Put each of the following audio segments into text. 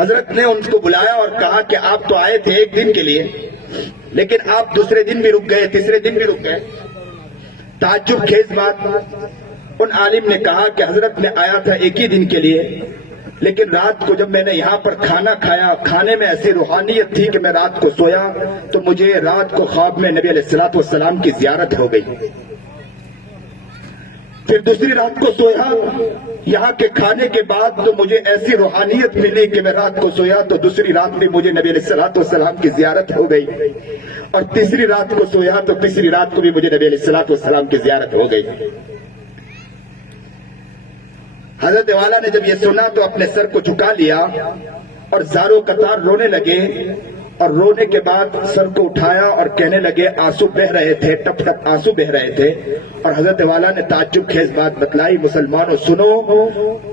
حضرت نے ان کو بلایا اور کہا کہ آپ تو آئے تھے ایک دن کے لیے، لیکن آپ دوسرے دن بھی رک گئے، تیسرے دن بھی رک گئے۔ تعجب خیز بات، ان عالم نے کہا کہ حضرت نے آیا تھا ایک ہی دن کے لیے، لیکن رات کو جب میں نے یہاں پر کھانا کھایا، کھانے میں ایسی روحانیت تھی کہ میں رات کو سویا تو مجھے رات کو خواب میں نبی علیہ الصلوۃ والسلام کی زیارت ہو گئی۔ پھر دوسری رات کو سویا، یہاں کے کھانے کے بعد تو مجھے ایسی روحانیت ملی کہ میں رات کو سویا تو دوسری رات میں مجھے نبی علیہ الصلوۃ والسلام کی زیارت ہو گئی، اور تیسری رات کو سویا تو تیسری رات کو بھی مجھے نبی علیہ الصلوۃ والسلام کی زیارت ہو گئی۔ حضرت والا نے جب یہ سنا تو اپنے سر کو جھکا لیا اور زاروں قطار رونے لگے، اور رونے کے بعد سر کو اٹھایا اور کہنے لگے، آنسو بہ رہے تھے، ٹپ ٹپ آنسو بہ رہے تھے۔ اور حضرت والا نے تعجب خیز بات بتلائی، مسلمانوں سنو،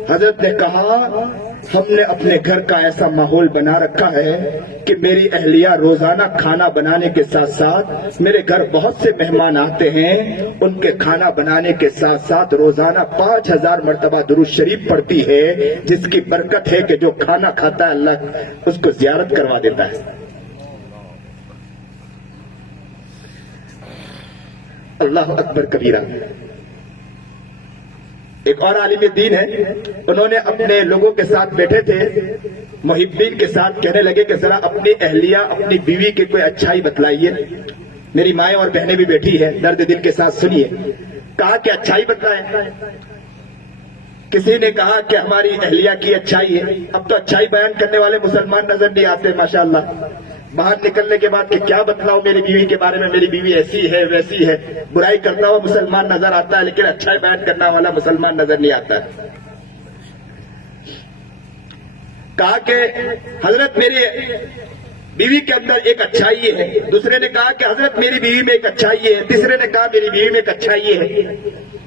حضرت نے کہا ہم نے اپنے گھر کا ایسا ماحول بنا رکھا ہے کہ میری اہلیہ روزانہ کھانا بنانے کے ساتھ ساتھ، میرے گھر بہت سے مہمان آتے ہیں، ان کے کھانا بنانے کے ساتھ ساتھ روزانہ 5000 مرتبہ درود شریف پڑھتی ہے، جس کی برکت ہے کہ جو کھانا کھاتا ہے اللہ اس کو زیارت کروا دیتا ہے۔ اللہ اکبر کبیرہ۔ ایک اور عالم دین ہے، انہوں نے اپنے لوگوں کے ساتھ بیٹھے تھے، محبین کے ساتھ، کہنے لگے کہ ذرا اپنی اہلیہ، اپنی بیوی کی کوئی اچھائی بتلائیے۔ میری مائیں اور بہنیں بھی بیٹھی ہے، درد دل کے ساتھ سنیے۔ کہا کہ اچھائی بتلائیں۔ کسی نے کہا کہ ہماری اہلیہ کی اچھائی ہے۔ اب تو اچھائی بیان کرنے والے مسلمان نظر نہیں آتے ماشاءاللہ۔ باہر نکلنے کے بعد کہ کیا بتلاؤ میری بیوی کے بارے میں، میری بیوی ایسی ہے ویسی ہے، برائی کرتا ہوا مسلمان نظر آتا ہے، لیکن اچھائی بیان کرنے والا مسلمان نظر نہیں آتا ہے۔ کہا کہ حضرت میری بیوی کے اندر ایک اچھائی ہے۔ دوسرے نے کہا کہ حضرت میری بیوی میں ایک اچھائی ہے۔ تیسرے نے کہا میری بیوی میں ایک اچھائی ہے۔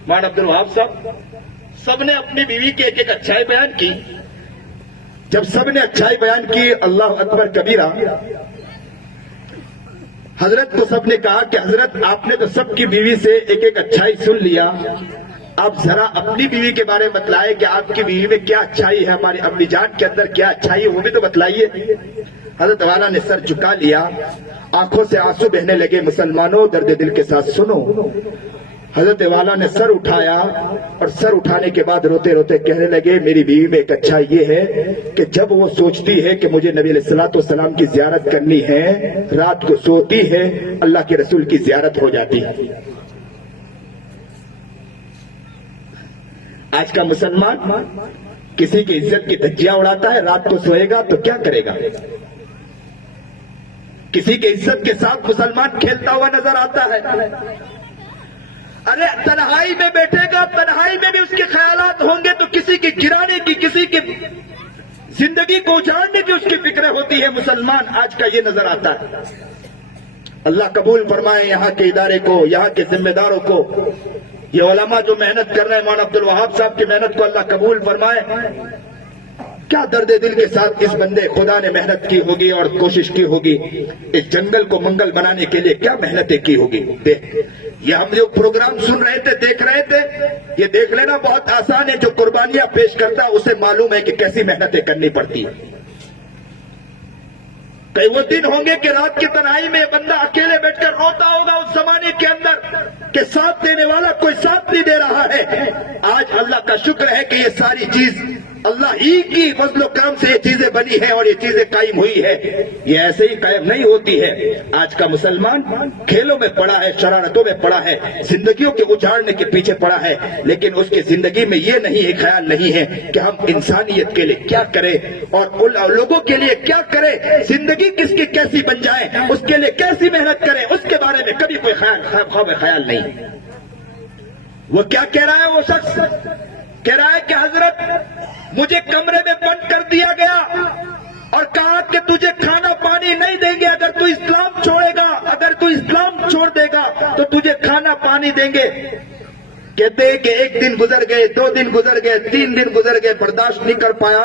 مولانا عبد الوہاب صاحب سب نے اپنی بیوی کی ایک ایک اچھائی بیان کی۔ جب سب نے اچھائی بیان کی، اللہ اکبر کبیرہ، حضرت کو سب نے کہا کہ حضرت آپ نے تو سب کی بیوی سے ایک ایک اچھائی سن لیا، آپ ذرا اپنی بیوی کے بارے میں بتلائیں کہ آپ کی بیوی میں کیا اچھائی ہے، ہماری امی جان کے اندر کیا اچھائی ہے، وہ بھی تو بتلائیے۔ حضرت والا نے سر جھکا لیا، آنکھوں سے آنسو بہنے لگے۔ مسلمانوں درد دل کے ساتھ سنو، حضرت والا نے سر اٹھایا اور سر اٹھانے کے بعد روتے روتے کہنے لگے، میری بیوی میں ایک اچھائی یہ ہے کہ جب وہ سوچتی ہے کہ مجھے نبی علیہ الصلوۃ والسلام کی زیارت کرنی ہے، رات کو سوتی ہے، اللہ کے رسول کی زیارت ہو جاتی ہے۔ آج کا مسلمان کسی کی عزت کی دھجیاں اڑاتا ہے، رات کو سوئے گا تو کیا کرے گا؟ کسی کی عزت کے ساتھ مسلمان کھیلتا ہوا نظر آتا ہے۔ ارے تنہائی میں بیٹھے گا، تنہائی میں بھی اس کے خیالات ہوں گے، تو کسی کی گرانے کی، کسی کی زندگی کو اجاڑنے کی اس کی فکریں ہوتی ہے۔ مسلمان آج کا یہ نظر آتا ہے۔ اللہ قبول فرمائے یہاں کے ادارے کو، یہاں کے ذمہ داروں کو، یہ علماء جو محنت کر رہے ہیں، مولانا عبد الوہاب صاحب کی محنت کو اللہ قبول فرمائے۔ کیا درد دل کے ساتھ اس بندے خدا نے محنت کی ہوگی اور کوشش کی ہوگی، اس جنگل کو منگل بنانے کے لیے کیا محنتیں کی ہوگی۔ یہ ہم جو پروگرام سن رہے تھے، دیکھ رہے تھے، یہ دیکھ لینا بہت آسان ہے، جو قربانیاں پیش کرتا ہے اسے معلوم ہے کہ کیسی محنتیں کرنی پڑتی ہیں۔ کئی وہ دن ہوں گے کہ رات کی تنہائی میں بندہ اکیلے بیٹھ کر روتا ہوگا اس زمانے کے اندر کہ ساتھ دینے والا کوئی ساتھ نہیں دے رہا ہے۔ آج اللہ کا شکر ہے کہ یہ ساری چیز اللہ ہی کی فضل و کرم سے یہ چیزیں بنی ہیں اور یہ چیزیں قائم ہوئی ہے۔ یہ ایسے ہی قائم نہیں ہوتی ہے۔ آج کا مسلمان کھیلوں میں پڑا ہے، شرارتوں میں پڑا ہے، زندگیوں کے اجاڑنے کے پیچھے پڑا ہے، لیکن اس کی زندگی میں یہ نہیں خیال نہیں ہے کہ ہم انسانیت کے لیے کیا کریں اور ان لوگوں کے لیے کیا کریں، زندگی کس کی کیسی بن جائے، اس کے لیے کیسی محنت کریں، اس کے بارے میں کبھی کوئی خیال نہیں۔ وہ کیا کہہ رہا ہے؟ وہ شخص کہہ رہا ہے کہ حضرت مجھے کمرے میں بند کر دیا گیا اور کہا کہ تجھے کھانا پانی نہیں دیں گے اگر تو اسلام چھوڑے گا، اگر تو اسلام چھوڑ دے گا تو تجھے کھانا پانی دیں گے۔ کہتے ہیں کہ ایک دن گزر گئے، 2 دن گزر گئے، 3 دن گزر گئے، برداشت نہیں کر پایا،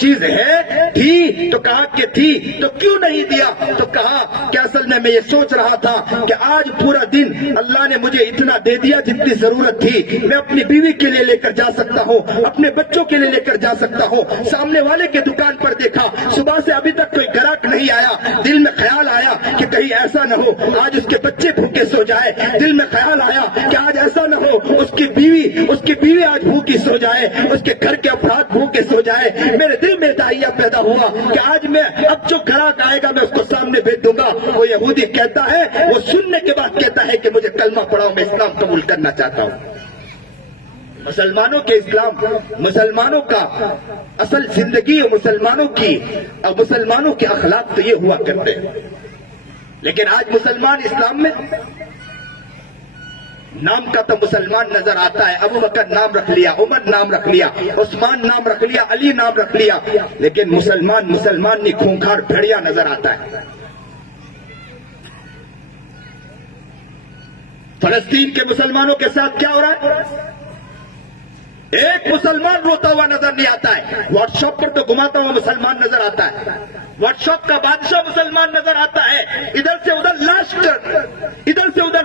چیز ہے تھی؟ تو کہا کہ تھی، تو کیوں نہیں دیا؟ تو کہا کہ اصل میں یہ سوچ رہا تھا کہ آج پورا دن اللہ نے مجھے اتنا دے دیا جتنی ضرورت تھی، میں اپنی بیوی کے لیے لے کر جا سکتا ہوں، اپنے بچوں کے لیے لے کر جا سکتا ہوں۔ سامنے والے کے دکان پر دیکھا، صبح سے ابھی تک کوئی گراہک نہیں آیا، دل میں خیال آیا کہ کہیں ایسا نہ ہو آج اس کے بچے بھوکے سو جائے، دل میں خیال آیا کہ آج ایسا نہ ہو اس کی بیوی آج بھوکی سو جائے، اس کے گھر کے افراد بھوکے سو جائے۔ میرے دل میں داعیہ پیدا ہوا کہ آج میں اب جو گراہک آئے گا میں اس کو سامنے بھیج دوں گا۔ وہ یہودی کہتا ہے، وہ سننے کے بعد کہتا ہے کہ مجھے کلمہ پڑھاؤ، میں اسلام قبول کرنا چاہتا ہوں۔ مسلمانوں کے اسلام، مسلمانوں کا اصل زندگی اور مسلمانوں کے اخلاق تو یہ ہوا کرتے ہیں، لیکن آج مسلمان اسلام میں نام کا تو مسلمان نظر آتا ہے، ابو بکر نام رکھ لیا، عمر نام رکھ لیا، عثمان نام رکھ لیا، علی نام رکھ لیا، لیکن مسلمان نہیں، خونخوار بھیڑیا نظر آتا ہے۔ فلسطین کے مسلمانوں کے ساتھ کیا ہو رہا ہے؟ ایک مسلمان روتا ہوا نظر نہیں آتا ہے، واٹس ایپ پر تو گھماتا ہوا مسلمان نظر آتا ہے، واٹس ایپ کا بادشاہ مسلمان نظر آتا ہے، ادھر سے ادھر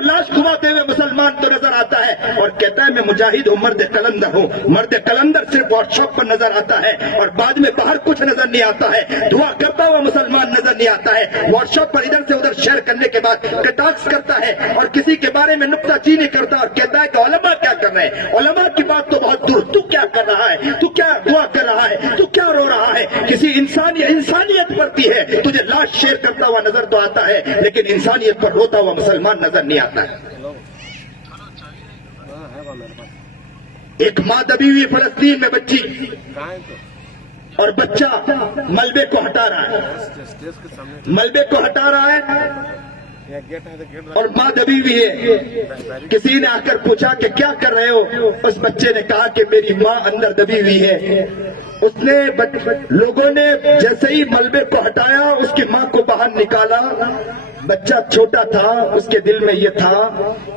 لاش گھماتے ہوئے مسلمان تو نظر آتا ہے اور کہتا ہے میں مجاہد ہوں، مرد قلندر ہوں۔ مرد قلندر صرف واٹس ایپ پر نظر آتا ہے اور بعد میں باہر کچھ نظر نہیں آتا ہے، دعا کرتا ہوا مسلمان نظر نہیں آتا ہے، واٹس ایپ پر ادھر سے ادھر شیئر کرنے کے بعد کٹاکس کرتا ہے اور کسی کے بارے میں نکتہ چینی کرتا اور کہتا ہے کہ علماء کیا کر رہے ہیں، علماء کی بات تو بہت دور، تو کیا کر رہا ہے، تو کیا دعا کر رہا ہے، تو کیا رو رہا ہے؟ کسی انسانیت پڑتی ہے، تجھے لاش شیئر کرتا ہوا نظر تو آتا ہے لیکن انسانیت پر روتا ہوا مسلمان نظر نہیں آتا ہے۔ ایک ماں دبی ہوئی فلسطین میں بچی اور بچہ ملبے کو ہٹا رہا ہے اور ماں دبی ہوئی ہے۔ کسی نے آ کر پوچھا کہ کیا کر رہے ہو؟ اس بچے نے کہا کہ میری ماں اندر دبی ہوئی ہے۔ لوگوں نے جیسے ہی ملبے کو ہٹایا اس کی ماں کو باہر نکالا، بچہ چھوٹا تھا، اس کے دل میں یہ تھا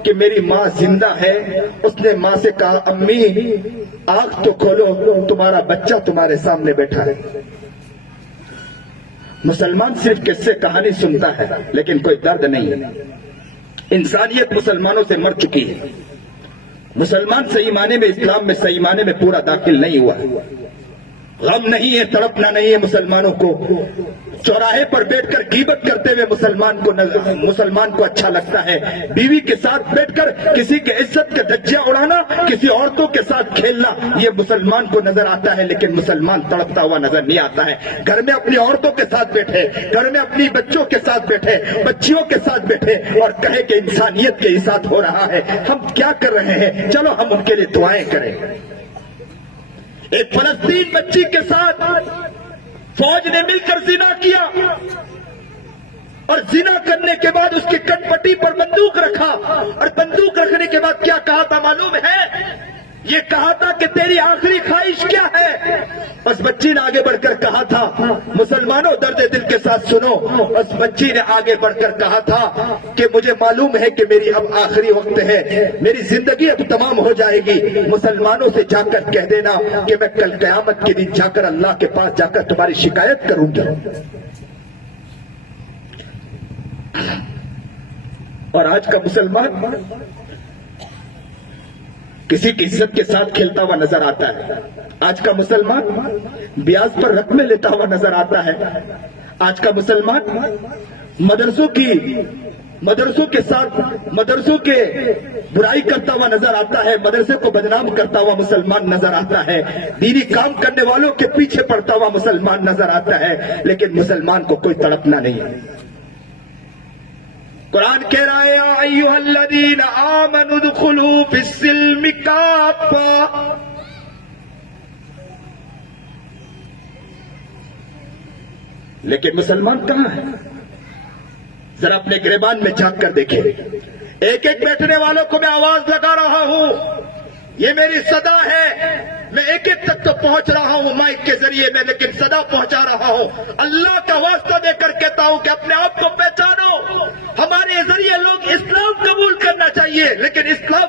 کہ میری ماں زندہ ہے۔ اس نے ماں سے کہا امی آنکھ تو کھولو، تمہارا بچہ تمہارے سامنے بیٹھا ہے۔ مسلمان صرف قصے کہانی سنتا ہے لیکن کوئی درد نہیں ہے۔ انسانیت مسلمانوں سے مر چکی ہے۔ مسلمان صحیح معنی میں اسلام میں صحیح معنی میں پورا داخل نہیں ہوا۔ غم نہیں ہے، تڑپنا نہیں ہے مسلمانوں کو۔ چوراہے پر بیٹھ کر غیبت کرتے ہوئے مسلمان کو اچھا لگتا ہے۔ بیوی کے ساتھ بیٹھ کر کسی کے عزت کے دھجیاں اڑانا، کسی عورتوں کے ساتھ کھیلنا، یہ مسلمان کو نظر آتا ہے لیکن مسلمان تڑپتا ہوا نظر نہیں آتا ہے۔ گھر میں اپنی عورتوں کے ساتھ بیٹھے، گھر میں اپنی بچوں کے ساتھ بیٹھے، بچیوں کے ساتھ بیٹھے اور کہے کہ انسانیت کے ساتھ ہو رہا ہے، ہم کیا کر رہے ہیں، چلو ہم ان کے لیے دعائیں کریں۔ ایک فلسطین بچی کے ساتھ فوج نے مل کر زنا کیا اور زنا کرنے کے بعد اس کی کٹ پٹی پر بندوق رکھا اور بندوق رکھنے کے بعد کیا کہا تھا معلوم ہے؟ یہ کہا تھا کہ تیری آخری خواہش کیا ہے؟ اس بچی نے آگے بڑھ کر کہا تھا، مسلمانوں درد دل کے ساتھ سنو، اس بچی نے آگے بڑھ کر کہا تھا کہ مجھے معلوم ہے کہ میری اب آخری وقت ہے، میری زندگی اب تمام ہو جائے گی، مسلمانوں سے جا کر کہہ دینا کہ میں کل قیامت کے دن جا کر اللہ کے پاس جا کر تمہاری شکایت کروں گا۔ اور آج کا مسلمان کسی کی عزت کے ساتھ کھیلتا ہوا نظر آتا ہے۔ آج کا مسلمان بیاض پر رقمیں لیتا ہوا نظر آتا ہے۔ آج کا مسلمان مدرسوں کے برائی کرتا ہوا نظر آتا ہے، مدرسے کو بدنام کرتا ہوا مسلمان نظر آتا ہے، دینی کام کرنے والوں کے پیچھے پڑتا ہوا مسلمان نظر آتا ہے، لیکن مسلمان کو کوئی تڑپنا نہیں ہے۔ قرآن کہہ رہا ہے یا ایھا الذین آمنوا ادخلوا فی السلم کافہ، لیکن مسلمان کہاں ہے؟ ذرا اپنے گریبان میں جھانک کر دیکھیں۔ ایک ایک بیٹھنے والوں کو میں آواز لگا رہا ہوں، یہ میری صدا ہے، میں ایک ایک تک تو پہنچ رہا ہوں مائک کے ذریعے میں، لیکن صدا پہنچا رہا ہوں۔ اللہ کا واسطہ دے کر کہتا ہوں کہ اپنے آپ کو پہچانو۔ ہمارے ذریعے لوگ اسلام قبول کرنا چاہیے، لیکن اسلام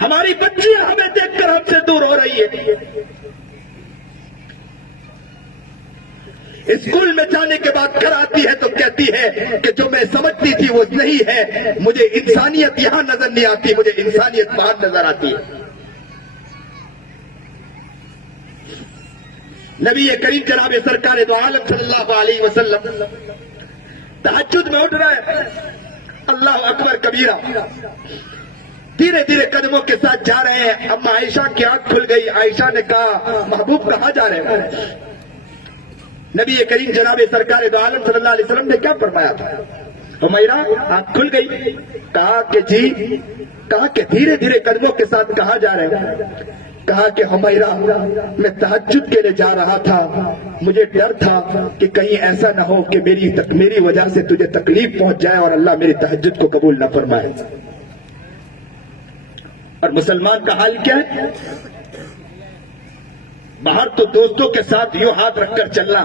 ہماری بچیاں ہمیں دیکھ کر ہم سے دور ہو رہی ہے۔ اسکول میں جانے کے بعد گھر آتی ہے تو کہتی ہے کہ جو میں سمجھتی تھی وہ نہیں ہے، مجھے انسانیت یہاں نظر نہیں آتی، مجھے انسانیت باہر نظر آتی ہے۔ نبی کریم جناب سرکار دو عالم صلی اللہ علیہ وسلم تہجد میں اٹھ رہے، اللہ اکبر کبیرہ، دھیرے دھیرے قدموں کے ساتھ جا رہے ہیں۔ اما عائشہ کی آنکھ کھل گئی، عائشہ نے کہا محبوب کہاں جا رہے ہیں؟ نبی کریم جناب سرکار دو عالم صلی اللہ علیہ وسلم نے کیا فرمایا تھا؟ حمیرہ آنکھ کھل گئی، کہا کہ جی، کہا کہ دھیرے دھیرے قدموں کے ساتھ کہاں جا رہے ہیں؟ کہا کہ حمیرہ میں تہجد کے لیے جا رہا تھا، مجھے ڈر تھا کہ کہیں ایسا نہ ہو کہ میری وجہ سے تجھے تکلیف پہنچ جائے اور اللہ میری تہجد کو قبول نہ فرمائے۔ اور مسلمان کا حال کیا ہے؟ باہر تو دوستوں کے ساتھ یوں ہاتھ رکھ کر چلنا،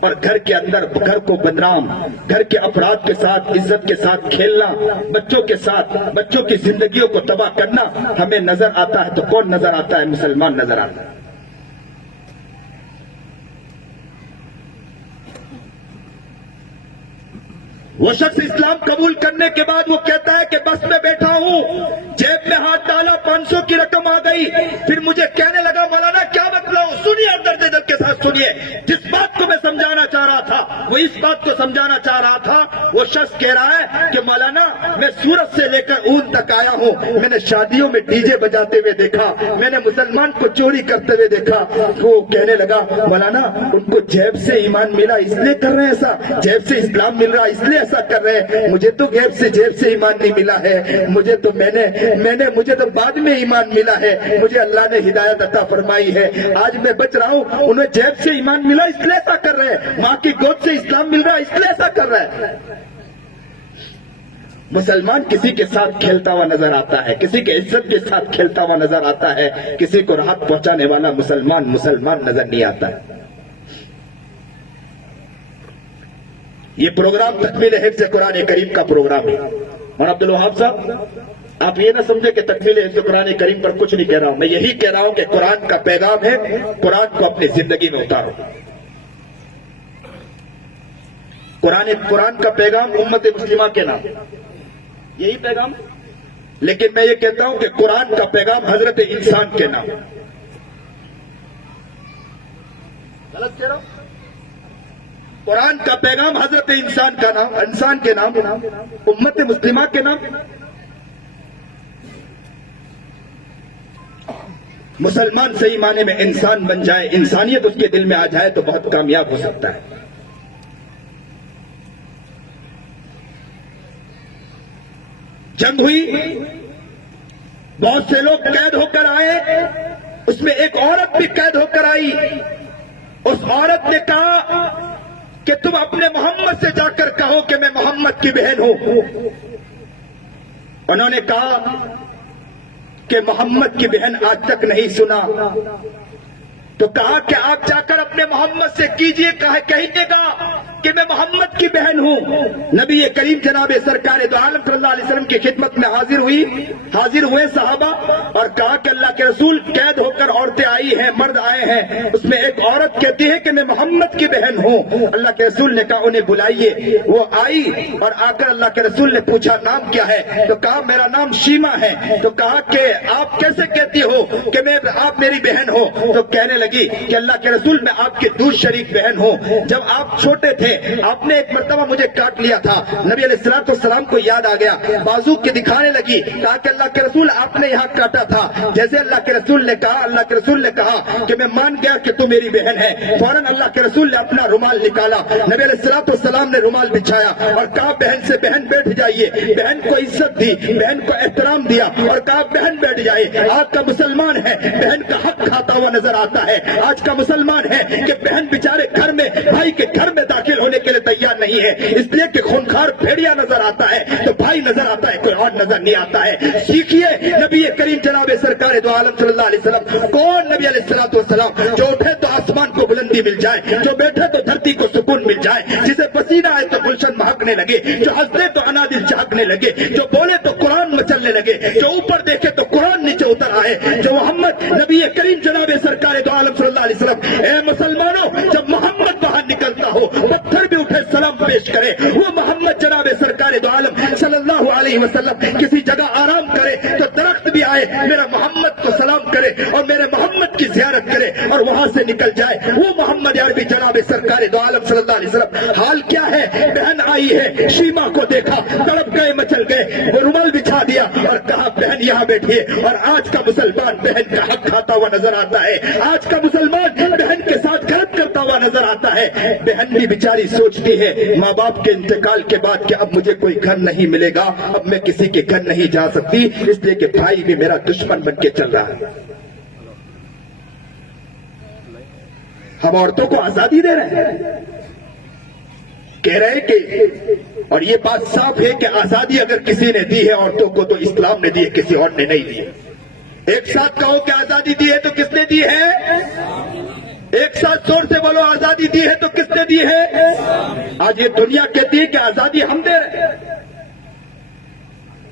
اور گھر کے اندر گھر کو بدنام، گھر کے افراد کے ساتھ عزت کے ساتھ کھیلنا، بچوں کے ساتھ بچوں کی زندگیوں کو تباہ کرنا ہمیں نظر آتا ہے۔ تو کون نظر آتا ہے؟ مسلمان نظر آتا ہے۔ وہ شخص اسلام قبول کرنے کے بعد وہ کہتا ہے کہ بس میں بیٹھا ہوں، جیب میں ہاتھ ڈالا 500 کی رقم آ گئی، پھر مجھے کہنے لگا مولانا کیا بتلاؤں؟ سنیے اور درد دل کے ساتھ سنیے، جس بات کو میں سمجھانا چاہ رہا تھا وہ اس بات کو سمجھانا چاہ رہا تھا۔ وہ شخص کہہ رہا ہے کہ مولانا میں سورت سے لے کر اون تک آیا ہوں، میں نے شادیوں میں ڈی جے بجاتے ہوئے دیکھا، میں نے مسلمان کو چوری کرتے ہوئے دیکھا۔ وہ کہنے لگا مولانا ان کو جیب سے ایمان ملا اس لیے کر رہے ہیں ایسا، جیب سے اسلام مل رہا اس لیے ایسا کر رہے ہیں، مجھے تو جیب سے ایمان نہیں ملا ہے، مجھے تو بعد میں ایمان ملا ہے، مجھے اللہ نے ہدایت عطا فرمائی ہے، آج میں بچ رہا ہوں، انہیں جیب سے ایمان ملا اس لیے ایسا کر رہے ہیں، ماں کی گود سے اسلام مل رہا اس لیے ایسا کر رہے ہیں۔ مسلمان کسی کے ساتھ کھیلتا ہوا نظر آتا ہے، کسی کے عزت کے ساتھ کھیلتا ہوا نظر آتا ہے، کسی کو راحت پہنچانے والا مسلمان نظر نہیں آتا ہے۔ یہ پروگرام تکمیل حفظ قرآن کریم کا پروگرام ہے، اور عبدالوہاب صاحب آپ یہ نہ سمجھے کہ تکمیل حفظ قرآن کریم پر کچھ نہیں کہہ رہا ہوں، میں یہی کہہ رہا ہوں کہ قرآن کا پیغام ہے، قرآن کو اپنی زندگی میں اتارو۔ قرآن کا پیغام امت مسلمہ کے نام، یہی پیغام، لیکن میں یہ کہتا ہوں کہ قرآن کا پیغام حضرت انسان کے نام۔ غلط کہہ رہا ہوں؟ قرآن کا پیغام حضرت انسان کا نام، انسان کے نام، امت مسلمہ کے نام۔ مسلمان صحیح معنی میں انسان بن جائے، انسانیت اس کے دل میں آ جائے تو بہت کامیاب ہو سکتا ہے۔ جنگ ہوئی، بہت سے لوگ قید ہو کر آئے، اس میں ایک عورت بھی قید ہو کر آئی۔ اس عورت نے کہا کہ تم اپنے محمد سے جا کر کہو کہ میں محمد کی بہن ہوں۔ انہوں نے کہا کہ محمد کی بہن آج تک نہیں سنا، تو کہا کہ آپ جا کر اپنے محمد سے کہیے گا کہ میں محمد کی بہن ہوں۔ نبی کریم جناب سرکار دو عالم صلی اللہ علیہ وسلم کی خدمت میں حاضر ہوئے صحابہ، اور کہا کہ اللہ کے رسول قید ہو کر عورتیں آئی ہیں، مرد آئے ہیں، اس میں ایک عورت کہتی ہے کہ میں محمد کی بہن ہوں۔ اللہ کے رسول نے کہا انہیں بلائیے۔ وہ آئی اور آ کر اللہ کے رسول نے پوچھا نام کیا ہے؟ تو کہا میرا نام شیما ہے۔ تو کہا کہ آپ کیسے کہتی ہو کہ آپ میری بہن ہو؟ تو کہنے لگی کہ اللہ کے رسول میں آپ کی دور شریک بہن ہوں، جب آپ چھوٹے تھے آپ نے ایک مرتبہ مجھے کاٹ لیا تھا، نبی علیہ السلام کو یاد آ گیا، بازو کے دکھانے لگی، کہا کہ اللہ کے رسول آپ نے یہاں کاٹا تھا۔ جیسے اللہ کے رسول نے کہا کہ میں مان گیا کہ تو میری بہن ہے، فوراً اللہ کے رسول نے اپنا رومال نکالا، نبی علیہ السلام نے رومال بچھایا اور کہا بہن سے بہن بیٹھ جائیے، بہن کو عزت دی، بہن کو احترام دیا اور کہا بہن بیٹھ جائے۔ آج کا مسلمان ہے بہن کا حق کھاتا ہوا نظر آتا ہے، آج کا مسلمان ہے کہ بہن بیچارے گھر میں بھائی کے گھر میں داخل ہونے کے لیے تیار نہیں ہے، اس لیے کہ خونخوار بھیڑیا نظر آتا ہے تو بھائی نظر آتا ہے، کوئی اور نظر نہیں آتا ہے۔ سیکھیے نبی کریم جناب سرکار دو عالم صلی اللہ علیہ وسلم کون نبی علیہ الصلوۃ والسلام، جو اٹھے تو آسمان کو بلندی مل جائے، جو بیٹھے تو دھرتی کو سکون مل جائے، جسے پسینہ آئے تو گلشن مہکنے لگے، جو ہنسے تو انادل چہکنے لگے، جو بولے تو قرآن مچلنے لگے، جو اوپر دیکھے تو قرآن نیچے اتر آئے، جو محمد نبی کریم جناب سرکار دو عالم صلی اللہ علیہ وسلم۔ اے مسلمانوں، جب محمد باہر نکلتا ہو پتھر بھی اٹھے سلام پیش کرے، وہ محمد جناب سرکار دو عالم صلی اللہ علیہ وسلم کسی جگہ آرام کرے تو درخت بھی آئے میرا محمد کو سلام کرے اور میرے محمد کی زیارت کرے اور وہاں سے نکل جائے، وہ محمد عربی جناب سرکار دو عالم صلی اللہ علیہ وسلم۔ حال کیا ہے؟ بہن آئی ہے، شیما کو دیکھا، تڑپ گئے، مچل گئے، وہ رومال بچھا دیا اور کہا بہن یہاں بیٹھیے۔ اور آج کا مسلمان بہن کا حق کھاتا ہوا نظر آتا ہے، آج کا مسلمان بہن کے ساتھ غلط کرتا ہوا نظر آتا ہے۔ بہن بھی بیچاری سوچتی ہے ماں باپ کے انتقال کے بعد کہ اب مجھے کوئی گھر نہیں ملے گا، اب میں کسی کے گھر نہیں جا سکتی، اس لیے کہ بھائی بھی میرا دشمن بن کے چل رہا ہے۔ ہم عورتوں کو آزادی دے رہے ہیں، کہہ رہے ہیں کہ، اور یہ بات صاف ہے کہ آزادی اگر کسی نے دی ہے عورتوں کو تو اسلام نے دی ہے، کسی اور نے نہیں دی ہے۔ ایک ساتھ کہو کہ آزادی دی ہے تو کس نے دی ہے؟ ایک ساتھ زور سے بولو آزادی دی ہے تو کس نے دی ہے؟ آج یہ دنیا کہتی ہے کہ آزادی ہم دے رہے ہیں،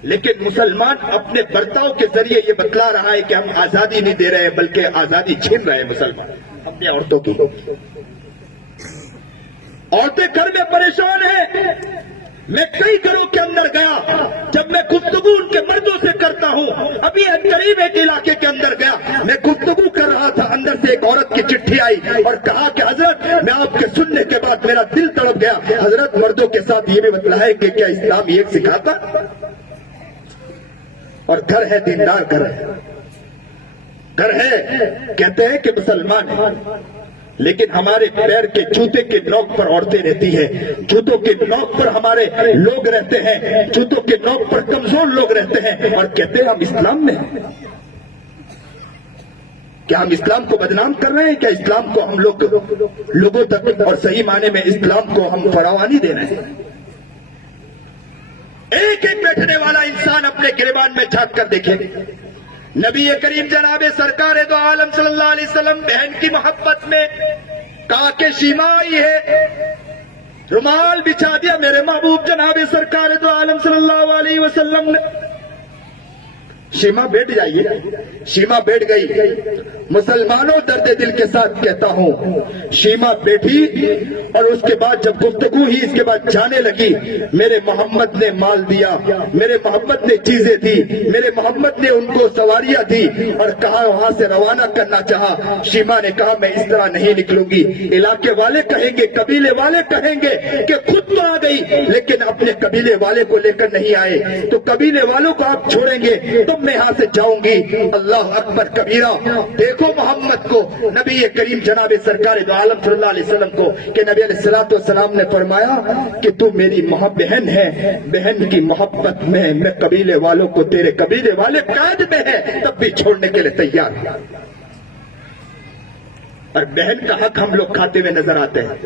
لیکن مسلمان اپنے برتاؤ کے ذریعے یہ بتلا رہا ہے کہ ہم آزادی نہیں دے رہے ہیں بلکہ آزادی چھین رہے ہیں مسلمان اپنے عورتوں کی۔ عورتیں گھر میں پریشان ہیں۔ میں کئی گھروں کے اندر گیا، جب میں گفتگو ان کے مردوں سے کرتا ہوں، ابھی قریب ایک علاقے کے اندر گیا، میں گفتگو کر رہا تھا، اندر سے ایک عورت کی چٹھی آئی اور کہا کہ حضرت میں آپ کے سننے کے بعد میرا دل تڑپ گیا، حضرت مردوں کے ساتھ یہ بھی بتلا ہے کہ کیا اسلام یہ سکھاتا؟ اور گھر ہے، دیندار گھر ہے، کہتے ہیں کہ مسلمان ہے، لیکن ہمارے پیر کے جوتے کے نوک پر عورتیں رہتی ہیں، جوتوں کے نوک پر ہمارے لوگ رہتے ہیں، جوتوں کے نوک پر کمزور لوگ رہتے ہیں، اور کہتے ہیں ہم اسلام میں ہیں۔ کیا ہم اسلام کو بدنام کر رہے ہیں؟ کیا اسلام کو ہم لوگوں تک اور صحیح معنی میں اسلام کو ہم فراوانی دے رہے ہیں؟ ایک ایک بیٹھنے والا انسان اپنے گریبان میں جھانک کر دیکھے، نبی کریم جناب سرکار دو عالم صلی اللہ علیہ وسلم بہن کی محبت میں کہا کہ شیما آئی ہے، رومال بچھا دیا، میرے محبوب جناب سرکار دو عالم صلی اللہ علیہ وسلم نے، شیما بیٹھ جائیے، شیما بیٹھ گئی۔ مسلمانوں درد دل کے ساتھ کہتا ہوں، شیما بیٹھی اور اس کے بعد جب گفتگو ہی اس کے بعد جانے لگی، میرے محمد نے مال دیا، میرے محمد نے چیزیں دی، میرے محمد نے ان کو سواریاں دی اور کہا وہاں سے روانہ کرنا چاہا۔ شیما نے کہا میں اس طرح نہیں نکلوں گی، علاقے والے کہیں گے، قبیلے والے کہیں گے کہ خود تو آ گئی لیکن اپنے قبیلے والے کو لے کر نہیں آئے، تو قبیلے والوں کو آپ چھوڑیں گے تو میں یہاں سے جاؤں گی۔ اللہ اکبر کبیرہ، دیکھو محمد کو، نبی کریم جناب سرکار دو عالم صلی اللہ علیہ وسلم کو، کہ نبی علیہ الصلوۃ والسلام نے فرمایا کہ تو میری بہن ہے، بہن کی محبت میں قبیلے والوں کو، تیرے قبیلے والے قید میں ہیں تب بھی چھوڑنے کے لیے تیار ہیں۔ اور بہن کا حق ہم لوگ کھاتے ہوئے نظر آتے ہیں۔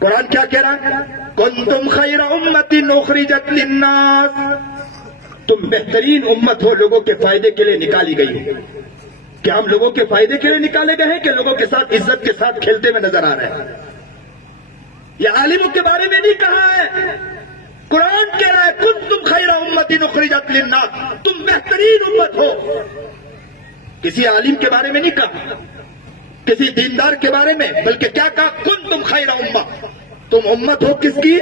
قرآن کیا کہہ رہا ہے؟ کنتم خیر امۃ اخرجت للناس، تم بہترین امت ہو، لوگوں کے فائدے کے لیے نکالی گئی ہے۔ کیا ہم لوگوں کے فائدے کے لیے نکالے گئے ہیں کہ لوگوں کے ساتھ عزت کے ساتھ کھیلتے ہوئے نظر آ رہے ہیں؟ یہ عالموں کے بارے میں نہیں کہا ہے، قرآن کہہ رہا ہے کنتم خیر امۃ اخرجت للناس، تم بہترین امت ہو۔ کسی عالم کے بارے میں نہیں کہا، کسی دیندار کے بارے میں، بلکہ کیا کہا؟ کنتم خیر امۃ، تم امت ہو کس کی؟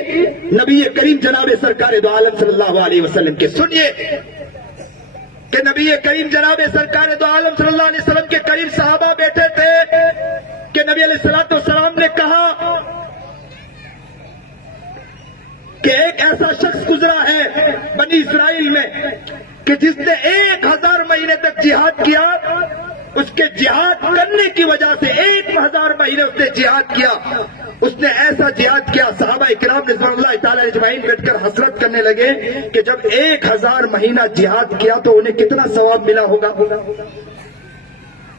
نبی کریم جناب سرکار دو عالم صلی اللہ علیہ وسلم کے۔ سنیے کہ نبی کریم جناب سرکار دو عالم صلی اللہ علیہ وسلم کے قریب صحابہ بیٹھے تھے کہ نبی علیہ الصلوۃ والسلام نے کہا کہ ایک ایسا شخص گزرا ہے بنی اسرائیل میں کہ جس نے 1000 مہینے تک جہاد کیا، اس کے جہاد کرنے کی وجہ سے 1000 مہینے اس نے جہاد کیا، اس نے ایسا جہاد کیا، صحابہ اکرام رضوان اللہ تعالی اجمعین بیٹھ کر حسرت کرنے لگے کہ جب 1000 مہینہ جہاد کیا تو انہیں کتنا ثواب ملا ہوگا۔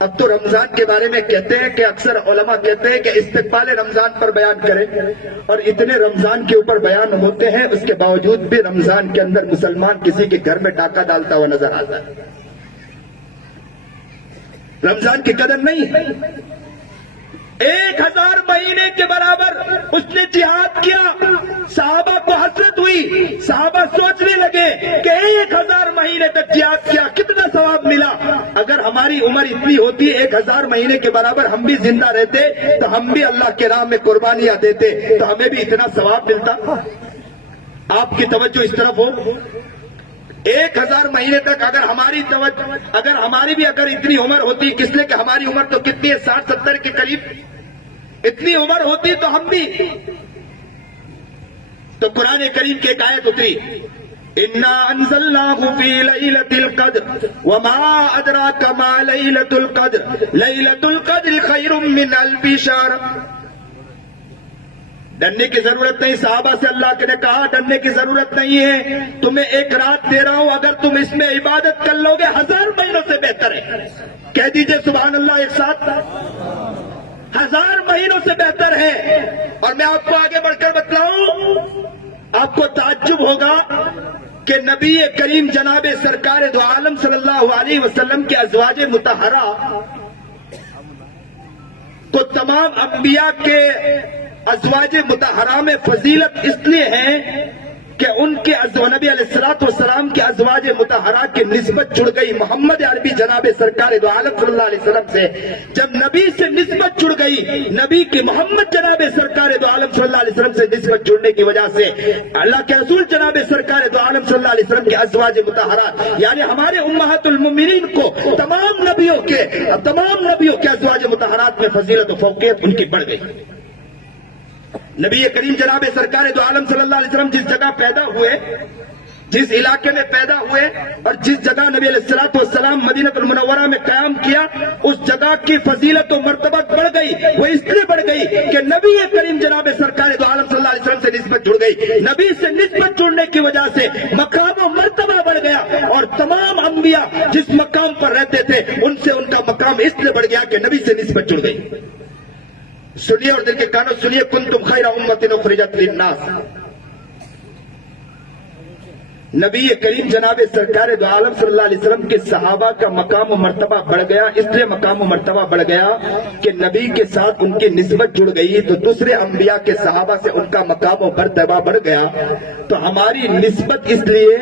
اب تو رمضان کے بارے میں کہتے ہیں کہ اکثر علماء کہتے ہیں کہ استقبال رمضان پر بیان کریں، اور اتنے رمضان کے اوپر بیان ہوتے ہیں، اس کے باوجود بھی رمضان کے اندر مسلمان کسی کے گھر میں ڈاکہ ڈالتا ہوا نظر آتا ہے۔ رمضان کی قدر نہیں ہے۔ 1000 مہینے کے برابر اس نے جہاد کیا، صحابہ کو حسرت ہوئی، صحابہ سوچنے لگے کہ 1000 مہینے تک جہاد کیا، کتنا ثواب ملا۔ اگر ہماری عمر اتنی ہوتی 1000 مہینے کے برابر ہم بھی زندہ رہتے تو ہم بھی اللہ کے راہ میں قربانیاں دیتے تو ہمیں بھی اتنا ثواب ملتا۔ آپ کی توجہ اس طرف ہو، 1000 مہینے تک اگر ہماری بھی اتنی عمر ہوتی، کس لیے کہ ہماری عمر تو کتنی ہے، 60-70 کے قریب، اتنی عمر ہوتی تو ہم بھی، تو قرآن کریم کی ایک آیت اتری، اِنَّا أَنزَلْنَاهُ فِي لَيْلَةِ الْقَدْرِ وَمَا أَدْرَاكَ مَا لَيْلَةُ الْقَدْرِ لَيْلَةُ الْقَدْرِ خَيْرٌ مِّنْ أَلْفِ شَهْرٍ۔ ڈرنے کی ضرورت نہیں، صحابہ سے اللہ نے کہا ڈرنے کی ضرورت نہیں ہے، تمہیں ایک رات دے رہا ہوں، اگر تم اس میں عبادت کر لو گے 1000 مہینوں سے بہتر ہے۔ کہہ دیجئے سبحان اللہ ایک ساتھ، 1000 مہینوں سے بہتر ہے۔ اور میں آپ کو آگے بڑھ کر بتلاؤں، آپ کو تعجب ہوگا کہ نبی کریم جناب سرکار دو عالم صلی اللہ علیہ وسلم کے ازواج مطہرہ کو تمام انبیاء کے ازواج مطہرہ میں فضیلت اس لیے ہے کہ ان کے نبی علیہ الصلوۃ والسلام کے ازواج مطہرہ کی نسبت جڑ گئی محمد عربی جناب سرکار دو عالم صلی اللہ علیہ وسلم سے۔ جب نبی سے نسبت جڑ گئی، نبی کے محمد جناب سرکار دو عالم صلی اللہ علیہ وسلم سے نسبت جڑنے کی وجہ سے اللہ کے رسول جناب سرکار دو عالم صلی اللہ علیہ وسلم کے ازواج مطہرات یعنی ہمارے امہات المومنین کو تمام نبیوں کے ازواج مطہرات میں فضیلت و فوقیت ان کی بڑھ گئی۔ نبی کریم جناب سرکار دو عالم صلی اللہ علیہ وسلم جس جگہ پیدا ہوئے، جس علاقے میں پیدا ہوئے اور جس جگہ نبی علیہ الصلوۃ والسلام مدینہ المنورہ میں قیام کیا، اس جگہ کی فضیلت و مرتبہ بڑھ گئی۔ وہ اس لیے بڑھ گئی کہ نبی کریم جناب سرکار دو عالم صلی اللہ علیہ وسلم سے نسبت جڑ گئی۔ نبی سے نسبت جڑنے کی وجہ سے مقام و مرتبہ بڑھ گیا، اور تمام انبیاء جس مقام پر رہتے تھے ان سے ان کا مقام اس لیے بڑھ گیا کہ نبی سے نسبت جڑ گئی۔ سنیے اور دل کے کانوں سنیے، کنتم خیر امۃ اخرجت للناس۔ نبی کریم جناب سرکار دو عالم صلی اللہ علیہ وسلم کے صحابہ کا مقام و مرتبہ بڑھ گیا، اس لیے مقام و مرتبہ بڑھ گیا کہ نبی کے ساتھ ان کی نسبت جڑ گئی تو دوسرے انبیاء کے صحابہ سے ان کا مقام و مرتبہ بڑھ گیا۔ تو ہماری نسبت اس لیے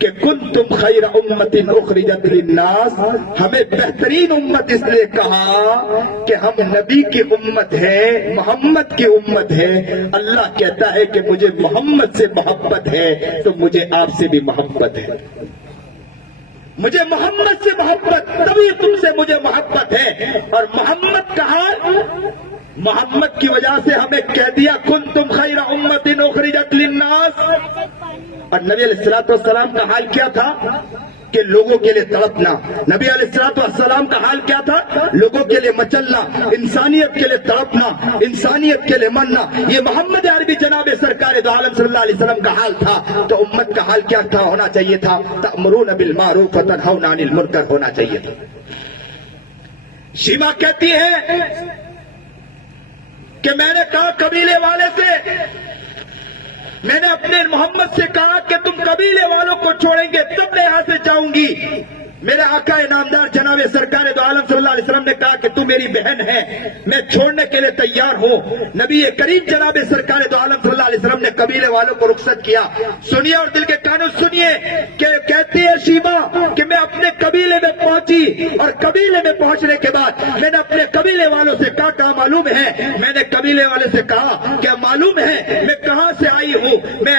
کہ کنتم خیر امت اخرجت للناس، ہمیں بہترین امت اس لیے کہا کہ ہم نبی کی امت ہیں، محمد کی امت ہے۔ اللہ کہتا ہے کہ مجھے محمد سے محبت ہے تو مجھے آپ سے بھی محبت ہے، مجھے محمد سے محبت، تبھی تم سے مجھے محبت ہے۔ اور محمد کہا، محمد کی وجہ سے ہمیں کہہ دیا کنتم خیر امت اخرجت للناس۔ اور نبی علیہ الصلوۃ والسلام کا حال کیا تھا کہ لوگوں کے لیے تڑپنا، نبی علیہ الصلوۃ والسلام کا حال کیا تھا، لوگوں کے لیے مچلنا، انسانیت کے لیے تڑپنا، انسانیت کے لیے مرنا۔ یہ محمد عربی جناب سرکار دو عالم صلی اللہ علیہ وسلم کا حال تھا۔ تو امت کا حال کیا تھا، ہونا چاہیے تھا تأمرون بالمعروف وتنہون عن المنکر، ہونا چاہیے تھا۔ شیما کہتی ہے کہ میں نے کہا قبیلے والے سے، میں نے اپنے محمد سے کہا کہ تم قبیلے والوں کو چھوڑیں گے تب میں یہاں سے جاؤں گی۔ میرے آقا نامدار جناب سرکار دو عالم صلی اللہ علیہ وسلم نے کہا کہ تم میری بہن ہے، میں چھوڑنے کے لیے تیار ہوں۔ نبی کریم جناب سرکار دو عالم صلی اللہ علیہ وسلم نے قبیلے والوں کو رخصت کیا۔ سنیے اور دل کے کانوں سنیے کہ کہتی ہے شیبہ کہ میں اپنے قبیلے میں پہنچی، اور قبیلے میں پہنچنے کے بعد میں نے اپنے قبیلے والوں سے کہا معلوم ہے، میں نے قبیلے والے سے کہا کیا معلوم ہے میں کہاں سے آئی ہوں، میں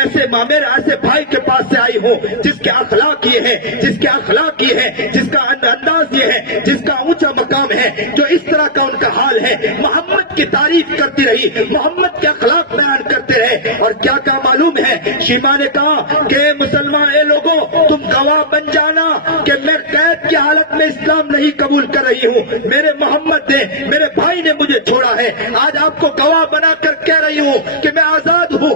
میرے ایسے بھائی کے پاس سے آئی ہوں جس کے اخلاق یہ ہے، جس کے اخلاق یہ ہے، جس کا انداز یہ ہے، جس کا اونچا مقام ہے، جو اس طرح کا ان کا حال ہے۔ محمد کی تعریف کرتی رہی، محمد کے اخلاق بیان کرتے رہے۔ اور کیا کہا معلوم ہے، شیما نے کہا کہ مسلمان اے لوگوں تم گواہ بن جانا کہ میں قید کی حالت میں اسلام نہیں قبول کر رہی ہوں، میرے محمد نے، میرے بھائی نے مجھے چھوڑا ہے۔ آج آپ کو گواہ بنا کر کہہ رہی ہوں کہ میں آزاد ہوں،